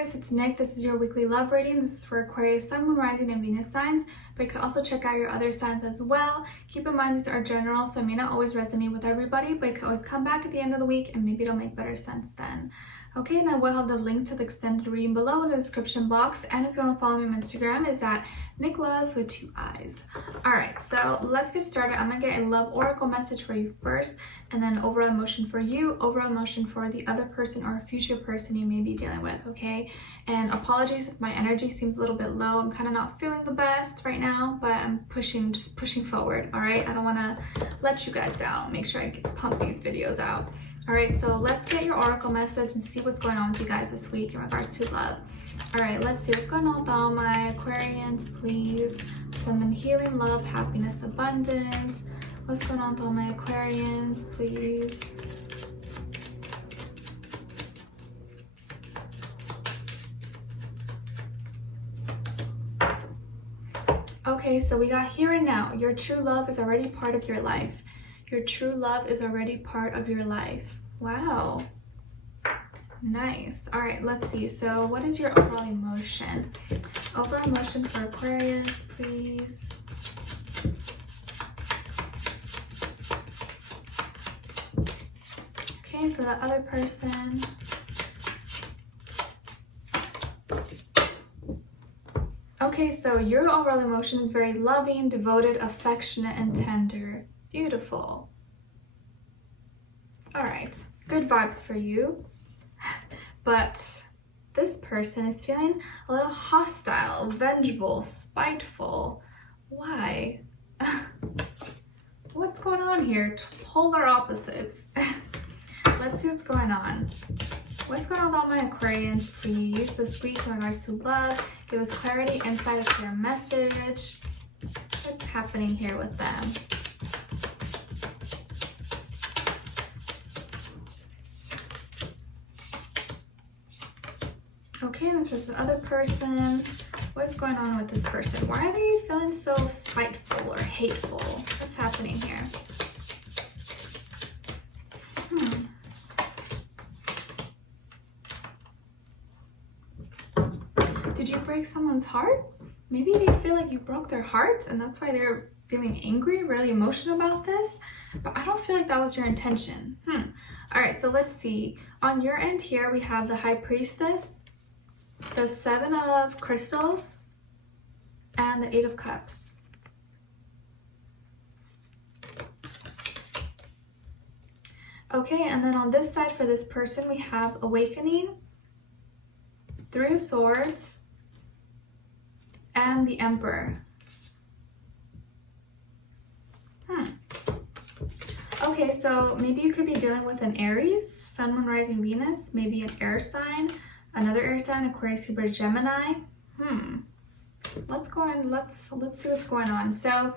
Aquarius, it's Nick. This is your weekly love reading. This is for Aquarius, Sun, Moon, Rising, and Venus signs, but you can also check out your other signs as well. Keep in mind these are general, so it may not always resonate with everybody, but you can always come back at the end of the week and maybe it'll make better sense then. Okay, now we'll have the link to the extended reading below in the description box, and if you want to follow me on Instagram, it's at Nicloves with 2 eyes. Alright, so let's get started. I'm going to get a love oracle message for you first, and then overall emotion for you, overall emotion for the other person or a future person you may be dealing with, okay? And apologies if my energy seems a little bit low. I'm kind of not feeling the best right now, but I'm just pushing forward, alright? I don't want to let you guys down. Make sure I pump these videos out. Alright, so let's get your oracle message and see what's going on with you guys this week in regards to love. Alright, let's see what's going on with all my Aquarians. Please send them healing, love, happiness, abundance. What's going on with all my Aquarians, please? Okay, so we got here and now. Your true love is already part of your life. Your true love is already part of your life. Wow. Nice. All right, let's see. So what is your overall emotion? Overall emotion for Aquarius, please. Okay, for the other person. Okay, so your overall emotion is very loving, devoted, affectionate, and tender. Beautiful. All right, good vibes for you. But this person is feeling a little hostile, vengeful, spiteful. Why? What's going on here? Polar opposites. Let's see what's going on. What's going on with all my Aquarians, please? This week in regards to love. Give us clarity, insight as to your message. What's happening here with them? Okay, and there's this other person. What's going on with this person? Why are they feeling so spiteful or hateful? What's happening here? Did you break someone's heart? Maybe they feel like you broke their heart and that's why they're feeling angry, really emotional about this. But I don't feel like that was your intention. All right, so let's see. On your end here, we have the High Priestess, the 7 of Crystals, and the 8 of Cups. Okay, and then on this side for this person, we have Awakening, 3 of Swords, and the Emperor. Okay, so maybe you could be dealing with an Aries, Sun, Moon, Rising, Venus, maybe an air sign, another air sign, Aquarius, Libra, Gemini. Let's see what's going on. So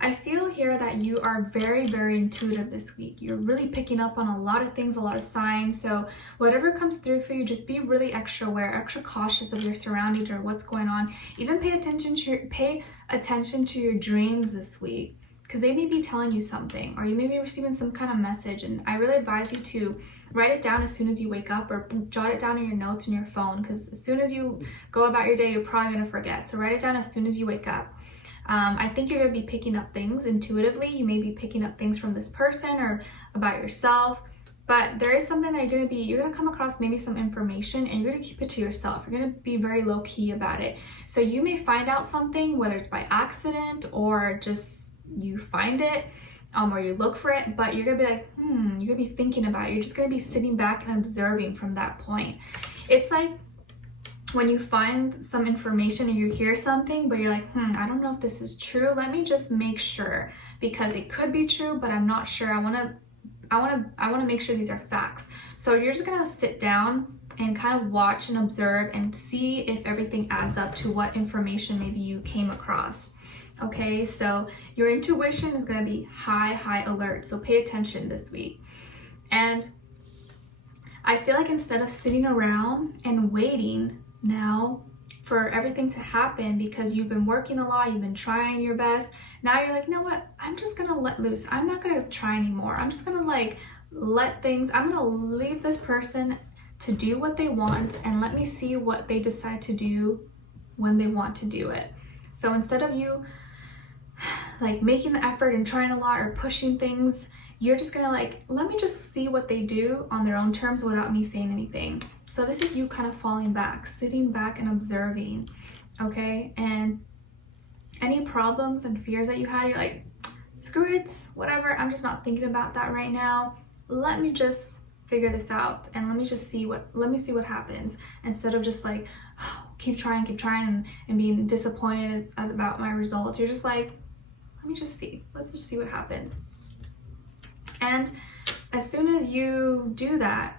I feel here that you are very, very intuitive this week. You're really picking up on a lot of things, a lot of signs. So whatever comes through for you, just be really extra aware, extra cautious of your surroundings or what's going on. Even pay attention to your dreams this week, because they may be telling you something, or you may be receiving some kind of message. And I really advise you to write it down as soon as you wake up, or jot it down in your notes in your phone, because as soon as you go about your day, you're probably going to forget. So write it down as soon as you wake up. I think you're going to be picking up things intuitively. You may be picking up things from this person or about yourself, but there is something that you're going to come across maybe some information and you're going to keep it to yourself. You're going to be very low key about it. So you may find out something, whether it's by accident or just you find it, or you look for it, but you're gonna be like, you're gonna be thinking about it. You're just gonna be sitting back and observing from that point. It's like when you find some information and you hear something, but you're like, I don't know if this is true. Let me just make sure, because it could be true, but I'm not sure. I wanna make sure these are facts. So you're just gonna sit down and kind of watch and observe and see if everything adds up to what information maybe you came across. Okay, so your intuition is going to be high alert, so pay attention this week. And I feel like instead of sitting around and waiting now for everything to happen, because you've been working a lot, you've been trying your best, now you're like, you know what, I'm just going to let loose. I'm not going to try anymore. I'm just going to I'm going to leave this person to do what they want, and let me see what they decide to do when they want to do it. So instead of you like making the effort and trying a lot or pushing things, you're just gonna like, let me just see what they do on their own terms without me saying anything. So this is you kind of falling back, sitting back and observing, okay? And any problems and fears that you had, you're like, screw it, whatever, I'm just not thinking about that right now. Let me just figure this out, and let me see what happens, instead of just like, oh, keep trying and being disappointed about my results. You're just like, let's just see what happens. And as soon as you do that,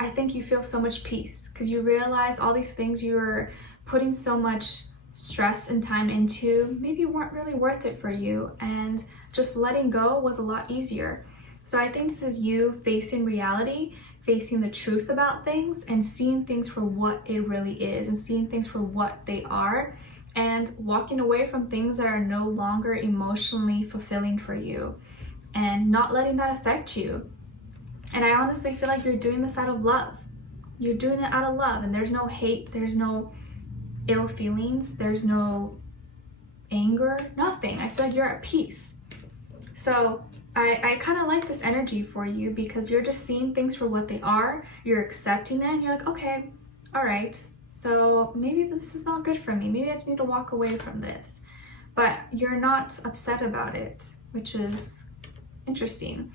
I think you feel so much peace, because you realize all these things you're putting so much stress and time into maybe weren't really worth it for you, and just letting go was a lot easier. So I think this is you facing reality, facing the truth about things, and seeing things for what it really is, and seeing things for what they are, and walking away from things that are no longer emotionally fulfilling for you, and not letting that affect you. And I honestly feel like you're doing this out of love. You're doing it out of love, and there's no hate, there's no ill feelings, there's no anger, nothing. I feel like you're at peace. So I kind of like this energy for you, because you're just seeing things for what they are, you're accepting it, and you're like, okay, all right, so maybe this is not good for me, maybe I just need to walk away from this. But you're not upset about it, which is interesting.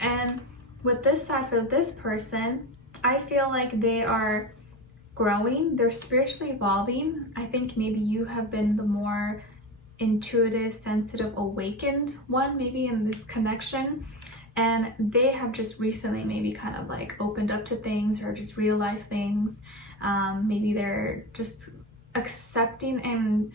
And with this side, for this person, I feel like they are growing, they're spiritually evolving. I think maybe you have been the more intuitive, sensitive, awakened one, maybe in this connection, and they have just recently maybe kind of like opened up to things, or just realized things. Maybe they're just accepting and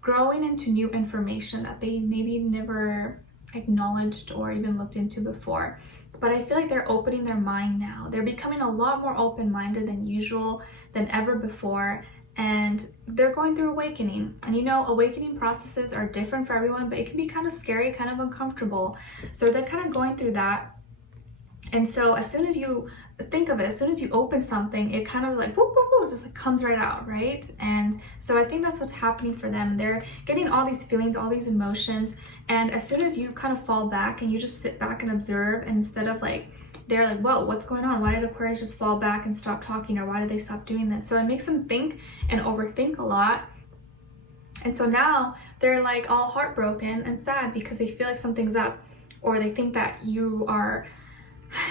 growing into new information that they maybe never acknowledged or even looked into before. But I feel like they're opening their mind now. They're becoming a lot more open-minded than usual, than ever before, and they're going through awakening. And you know, awakening processes are different for everyone, but it can be kind of scary, kind of uncomfortable. So they're kind of going through that. And so as soon as you think of it, as soon as you open something, it kind of like whoop, whoop, whoop, just like comes right out, right? And so I think that's what's happening for them. They're getting all these feelings, all these emotions, and as soon as you kind of fall back and you just sit back and observe, and instead of like, they're like, whoa, what's going on? Why did Aquarius just fall back and stop talking? Or why did they stop doing that? So it makes them think and overthink a lot. And so now they're like all heartbroken and sad because they feel like something's up, or they think that you are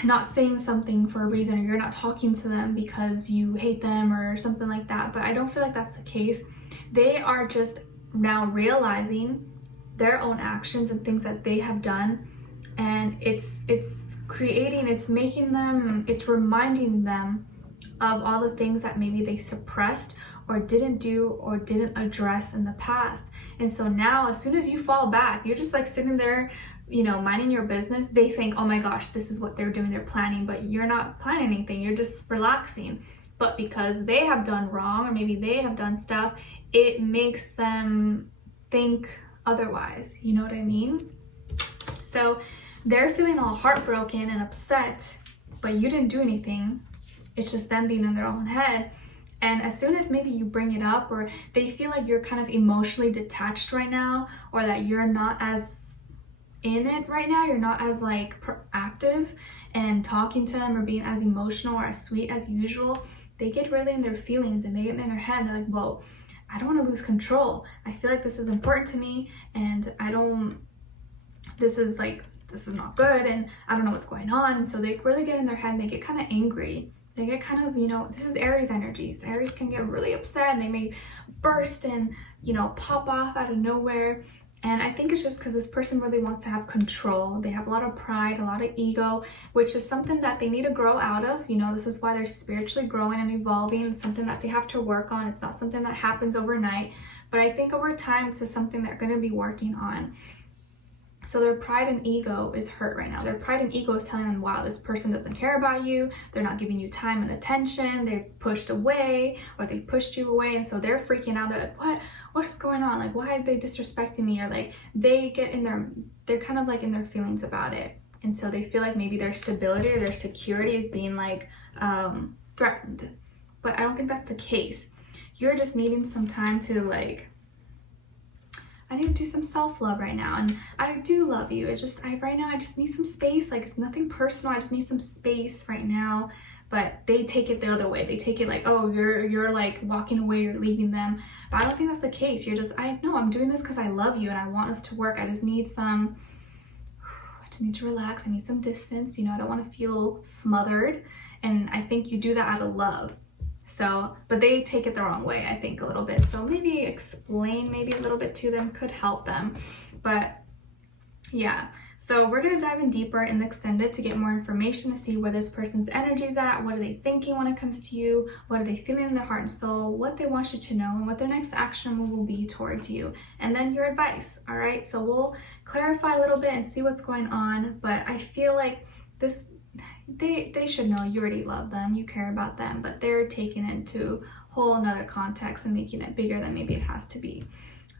not saying something for a reason, or you're not talking to them because you hate them or something like that. But I don't feel like that's the case. They are just now realizing their own actions and things that they have done, and it's reminding them of all the things that maybe they suppressed or didn't do or didn't address in the past. And so now, as soon as you fall back, you're just like sitting there, you know, minding your business. They think, oh my gosh, this is what they're doing, they're planning, but you're not planning anything, you're just relaxing. But because they have done wrong, or maybe they have done stuff, it makes them think otherwise, you know what I mean? So they're feeling all heartbroken and upset, but you didn't do anything. It's just them being in their own head. And as soon as maybe you bring it up, or they feel like you're kind of emotionally detached right now, or that you're not as in it right now, you're not as like active and talking to them or being as emotional or as sweet as usual, they get really in their feelings and they get in their head. They're like, whoa, I don't want to lose control. I feel like this is important to me, and this is not good, and I don't know what's going on. So they really get in their head and they get kind of angry. They get kind of, you know, this is Aries energies. Aries can get really upset, and they may burst and, you know, pop off out of nowhere. And I think it's just because this person really wants to have control. They have a lot of pride, a lot of ego, which is something that they need to grow out of. You know, this is why they're spiritually growing and evolving. It's something that they have to work on. It's not something that happens overnight. But I think over time, this is something they're going to be working on. So their pride and ego is hurt right now. Their pride and ego is telling them, wow, this person doesn't care about you. They're not giving you time and attention. They're pushed away, or they pushed you away. And so they're freaking out. They're like, what is going on? Like, why are they disrespecting me? Or like, they're kind of like in their feelings about it. And so they feel like maybe their stability or their security is being like threatened. But I don't think that's the case. You're just needing some time to like, I need to do some self-love right now. And I do love you. It's just, right now I just need some space. Like, it's nothing personal. I just need some space right now. But they take it the other way. They take it like, oh, you're like walking away, you're leaving them. But I don't think that's the case. You're just, I know I'm doing this because I love you and I want us to work. I just need to relax. I need some distance. You know, I don't want to feel smothered. And I think you do that out of love. So, but they take it the wrong way, I think, a little bit. So maybe explain maybe a little bit to them could help them. But yeah, so we're going to dive in deeper in the extended to get more information to see where this person's energy is at. What are they thinking when it comes to you? What are they feeling in their heart and soul? What they want you to know and what their next action will be towards you. And then your advice. All right. So we'll clarify a little bit and see what's going on. But I feel like this, they should know you already love them, you care about them, but they're taking it into a whole another context and making it bigger than maybe it has to be.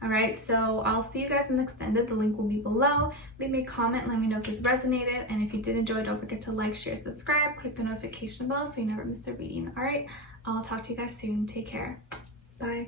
All right, so I'll see you guys in the extended. The link will be below. Leave me a comment, let me know if this resonated, and if you did enjoy, don't forget to like, share, subscribe, click the notification bell so you never miss a reading. All right, I'll talk to you guys soon. Take care. Bye.